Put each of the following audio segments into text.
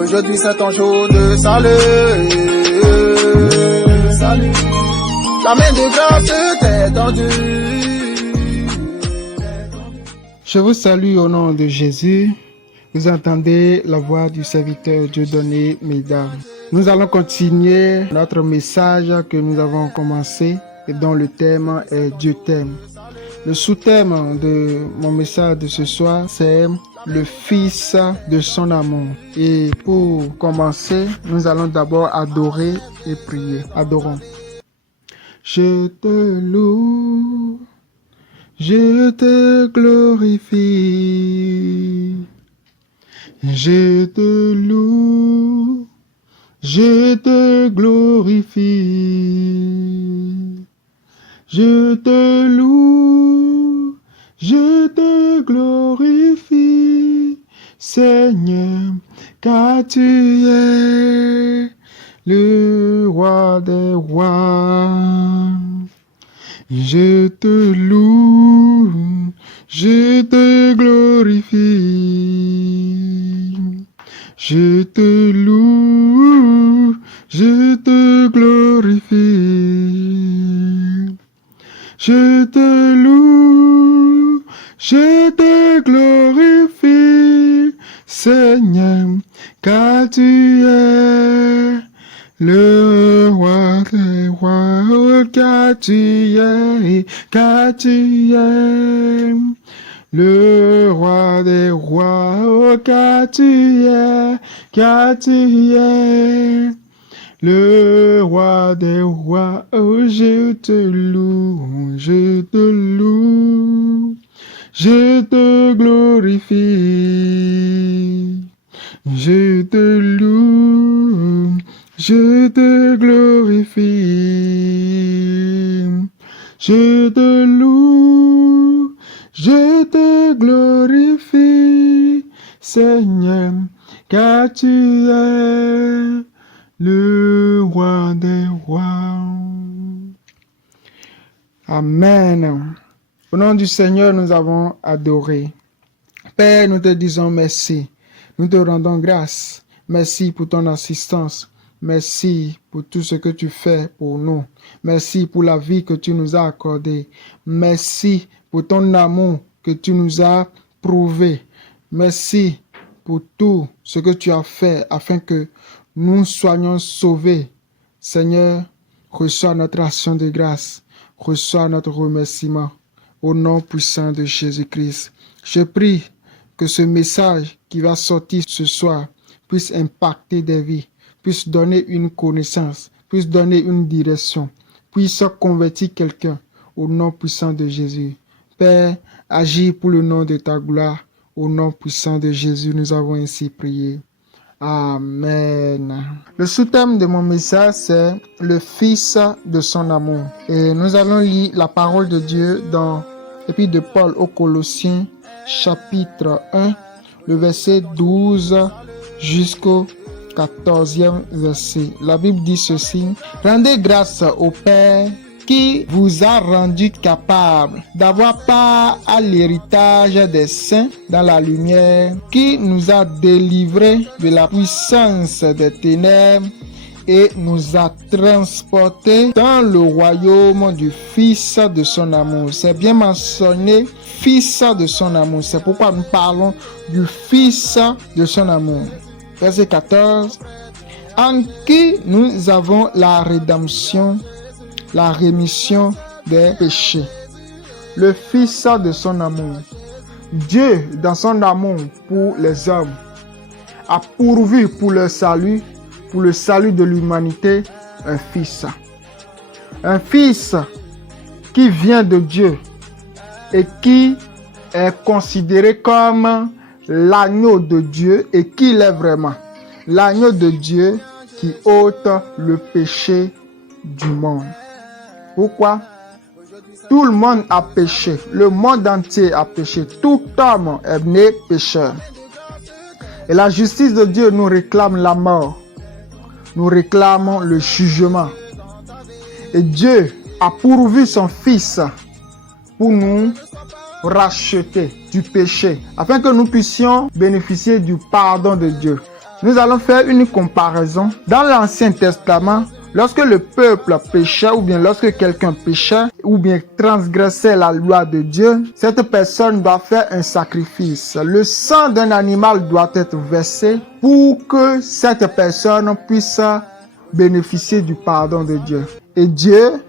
Aujourd'hui c'est un jour de salut. Salut. La main de grâce t'est tendue. Je vous salue au nom de Jésus. Vous entendez la voix du serviteur Dieudonné Mesdames. Nous allons continuer notre message que nous avons commencé et dont le thème est Dieu t'aime. Le sous-thème de mon message de ce soir, c'est le Fils de son amour. Et pour commencer, nous allons d'abord adorer et prier. Adorons. Je te loue, je te glorifie. Je te loue, je te glorifie. Je te loue, je te glorifie, Seigneur, car tu es le roi des rois. Je te loue, je te glorifie. Je te loue, je te glorifie. Je te loue, je te glorifie, Seigneur, car tu es le roi des rois, car tu es le roi des rois, car tu es le roi des rois. Oh, je te loue, je te loue, je te glorifie. Je te loue, je te glorifie. Je te loue, je te glorifie, Seigneur, car tu es le roi des rois. Amen. Au nom du Seigneur, nous avons adoré. Père, nous te disons merci. Nous te rendons grâce. Merci pour ton assistance. Merci pour tout ce que tu fais pour nous. Merci pour la vie que tu nous as accordée. Merci pour ton amour que tu nous as prouvé. Merci pour tout ce que tu as fait afin que nous soyons sauvés. Seigneur, reçois notre action de grâce. Reçois notre remerciement. Au nom puissant de Jésus-Christ. Je prie que ce message qui va sortir ce soir puisse impacter des vies, puisse donner une connaissance, puisse donner une direction, puisse convertir quelqu'un au nom puissant de Jésus. Père, agis pour le nom de ta gloire. Au nom puissant de Jésus, nous avons ainsi prié. Amen. Le sous-thème de mon message, c'est le Fils de son amour. Et nous allons lire la parole de Dieu dans l'Épître de Paul aux Colossiens, chapitre 1, le verset 12 jusqu'au 14e verset. La Bible dit ceci: Rendez grâce au Père qui vous a rendu capable d'avoir part à l'héritage des saints dans la lumière, qui nous a délivrés de la puissance des ténèbres et nous a transportés dans le royaume du Fils de son amour. C'est bien mentionné, Fils de son amour. C'est pourquoi nous parlons du Fils de son amour. Verset 14. En qui nous avons la rédemption, la rémission des péchés. Le Fils de son amour. Dieu, dans son amour pour les hommes, a pourvu pour le salut de l'humanité, un Fils. Un Fils qui vient de Dieu et qui est considéré comme l'agneau de Dieu et qui l'est vraiment. L'agneau de Dieu qui ôte le péché du monde. Pourquoi? Tout le monde a péché. Le monde entier a péché. Tout homme est né pécheur. Et la justice de Dieu nous réclame la mort. Nous réclamons le jugement. Et Dieu a pourvu son Fils pour nous racheter du péché, afin que nous puissions bénéficier du pardon de Dieu, nous allons faire une comparaison. Dans l'Ancien Testament, lorsque le peuple péchait ou bien lorsque quelqu'un péchait ou bien transgressait la loi de Dieu, cette personne doit faire un sacrifice. Le sang d'un animal doit être versé pour que cette personne puisse bénéficier du pardon de Dieu. Et Dieu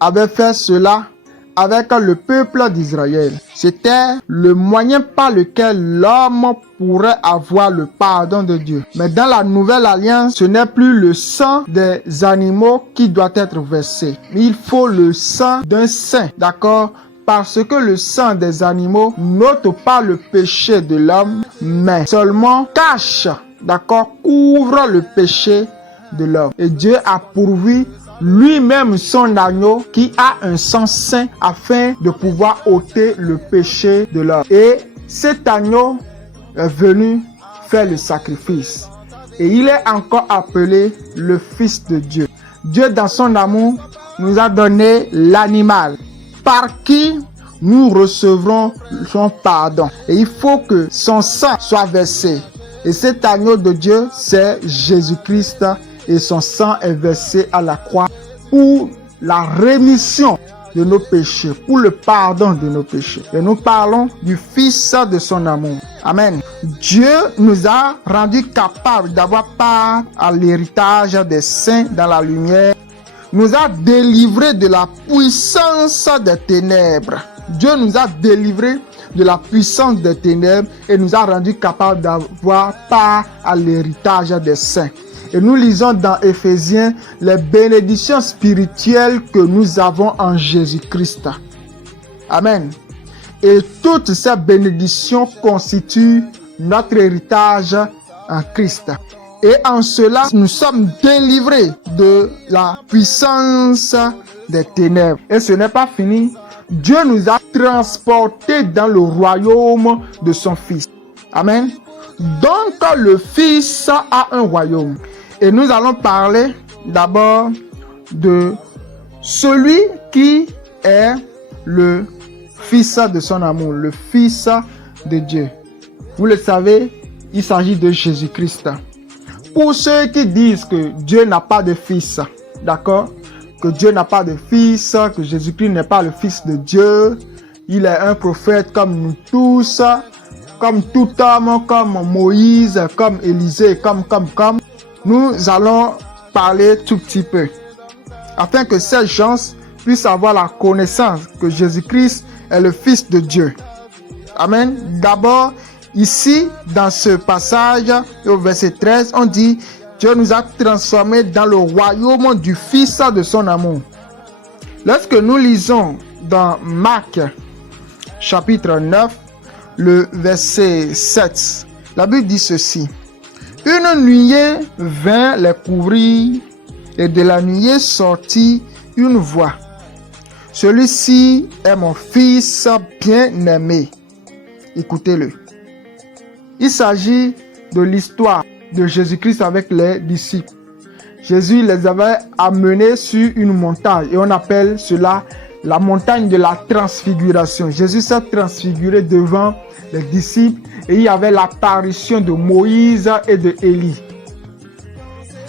avait fait cela avec le peuple d'Israël. C'était le moyen par lequel l'homme pourrait avoir le pardon de Dieu. Mais dans la nouvelle alliance, ce n'est plus le sang des animaux qui doit être versé. Il faut le sang d'un saint, d'accord? Parce que le sang des animaux n'ôte pas le péché de l'homme, mais seulement cache, d'accord, couvre le péché de l'homme. Et Dieu a pourvu lui-même son agneau qui a un sang saint afin de pouvoir ôter le péché de l'homme. Et cet agneau est venu faire le sacrifice. Et il est encore appelé le Fils de Dieu. Dieu, dans son amour, nous a donné l'animal par qui nous recevrons son pardon. Et il faut que son sang soit versé. Et cet agneau de Dieu, c'est Jésus-Christ. Et son sang est versé à la croix pour la rémission de nos péchés, pour le pardon de nos péchés. Et nous parlons du Fils de son amour. Amen. Dieu nous a rendus capables d'avoir part à l'héritage des saints dans la lumière. Nous a délivrés de la puissance des ténèbres. Dieu nous a délivrés de la puissance des ténèbres et nous a rendus capables d'avoir part à l'héritage des saints. Et nous lisons dans Éphésiens les bénédictions spirituelles que nous avons en Jésus-Christ. Amen. Et toutes ces bénédictions constituent notre héritage en Christ. Et en cela, nous sommes délivrés de la puissance des ténèbres. Et ce n'est pas fini. Dieu nous a transportés dans le royaume de son Fils. Amen. Donc le Fils a un royaume. Et nous allons parler d'abord de celui qui est le Fils de son amour, le Fils de Dieu. Vous le savez, il s'agit de Jésus-Christ. Pour ceux qui disent que Dieu n'a pas de fils, d'accord? Que Dieu n'a pas de fils, que Jésus-Christ n'est pas le Fils de Dieu, il est un prophète comme nous tous, comme tout homme, comme Moïse, comme Élisée, comme. Nous allons parler tout petit peu, afin que ces gens puissent avoir la connaissance que Jésus-Christ est le Fils de Dieu. Amen. D'abord, ici, dans ce passage, au verset 13, on dit, Dieu nous a transformés dans le royaume du Fils de son amour. Lorsque nous lisons dans Marc, chapitre 9, le verset 7, la Bible dit ceci. Une nuée vint les couvrir, et de la nuée sortit une voix. Celui-ci est mon Fils bien-aimé. Écoutez-le. Il s'agit de l'histoire de Jésus-Christ avec les disciples. Jésus les avait amenés sur une montagne et on appelle cela la montagne de la transfiguration. Jésus s'est transfiguré devant les disciples et il y avait l'apparition de Moïse et de Élie.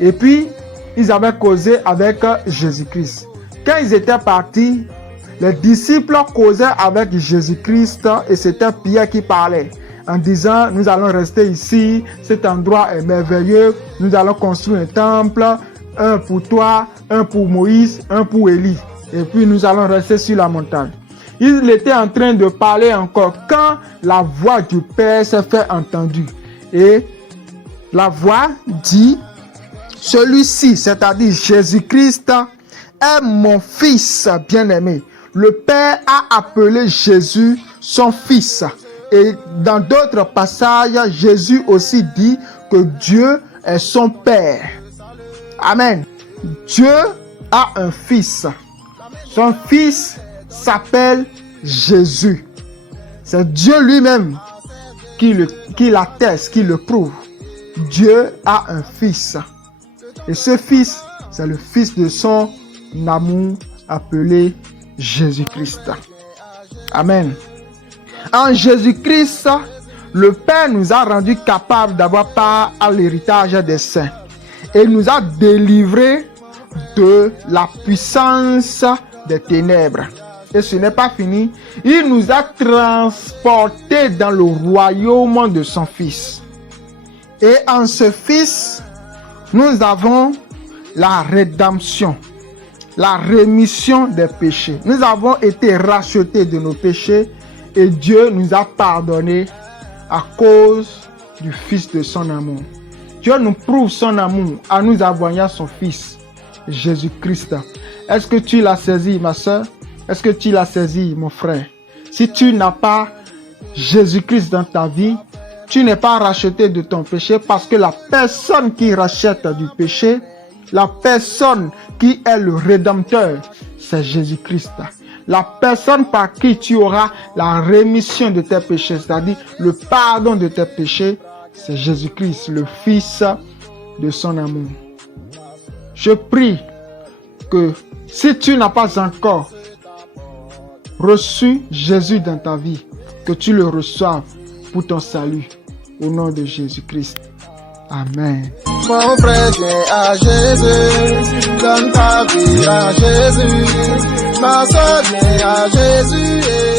Et puis, ils avaient causé avec Jésus-Christ. Quand ils étaient partis, les disciples causaient avec Jésus-Christ et c'était Pierre qui parlait en disant, nous allons rester ici, cet endroit est merveilleux, nous allons construire un temple, un pour toi, un pour Moïse, un pour Élie. Et puis nous allons rester sur la montagne. Il était en train de parler encore quand la voix du Père s'est fait entendre. Et la voix dit, celui-ci, c'est-à-dire Jésus-Christ, est mon Fils bien-aimé. Le Père a appelé Jésus son Fils. Et dans d'autres passages, Jésus aussi dit que Dieu est son Père. Amen. Dieu a un Fils. Son Fils s'appelle Jésus. C'est Dieu lui-même qui l'atteste, qui le prouve. Dieu a un Fils. Et ce Fils, c'est le Fils de son amour appelé Jésus-Christ. Amen. En Jésus-Christ, le Père nous a rendus capables d'avoir part à l'héritage des saints et nous a délivrés de la puissance des ténèbres. Et ce n'est pas fini, il nous a transportés dans le royaume de son Fils. Et en ce Fils, nous avons la rédemption, la rémission des péchés. Nous avons été rachetés de nos péchés et Dieu nous a pardonnés à cause du Fils de son amour. Dieu nous prouve son amour en nous envoyant son Fils, Jésus-Christ. Est-ce que tu l'as saisi, ma soeur? Est-ce que tu l'as saisi, mon frère? Si tu n'as pas Jésus-Christ dans ta vie, tu n'es pas racheté de ton péché, parce que la personne qui rachète du péché, la personne qui est le Rédempteur, c'est Jésus-Christ. La personne par qui tu auras la rémission de tes péchés, c'est-à-dire le pardon de tes péchés, c'est Jésus-Christ, le Fils de son amour. Je prie que si tu n'as pas encore reçu Jésus dans ta vie, que tu le reçoives pour ton salut, au nom de Jésus-Christ. Amen. Mon frère, viens à Jésus, donne ta vie à Jésus. Ma soeur, viens à Jésus.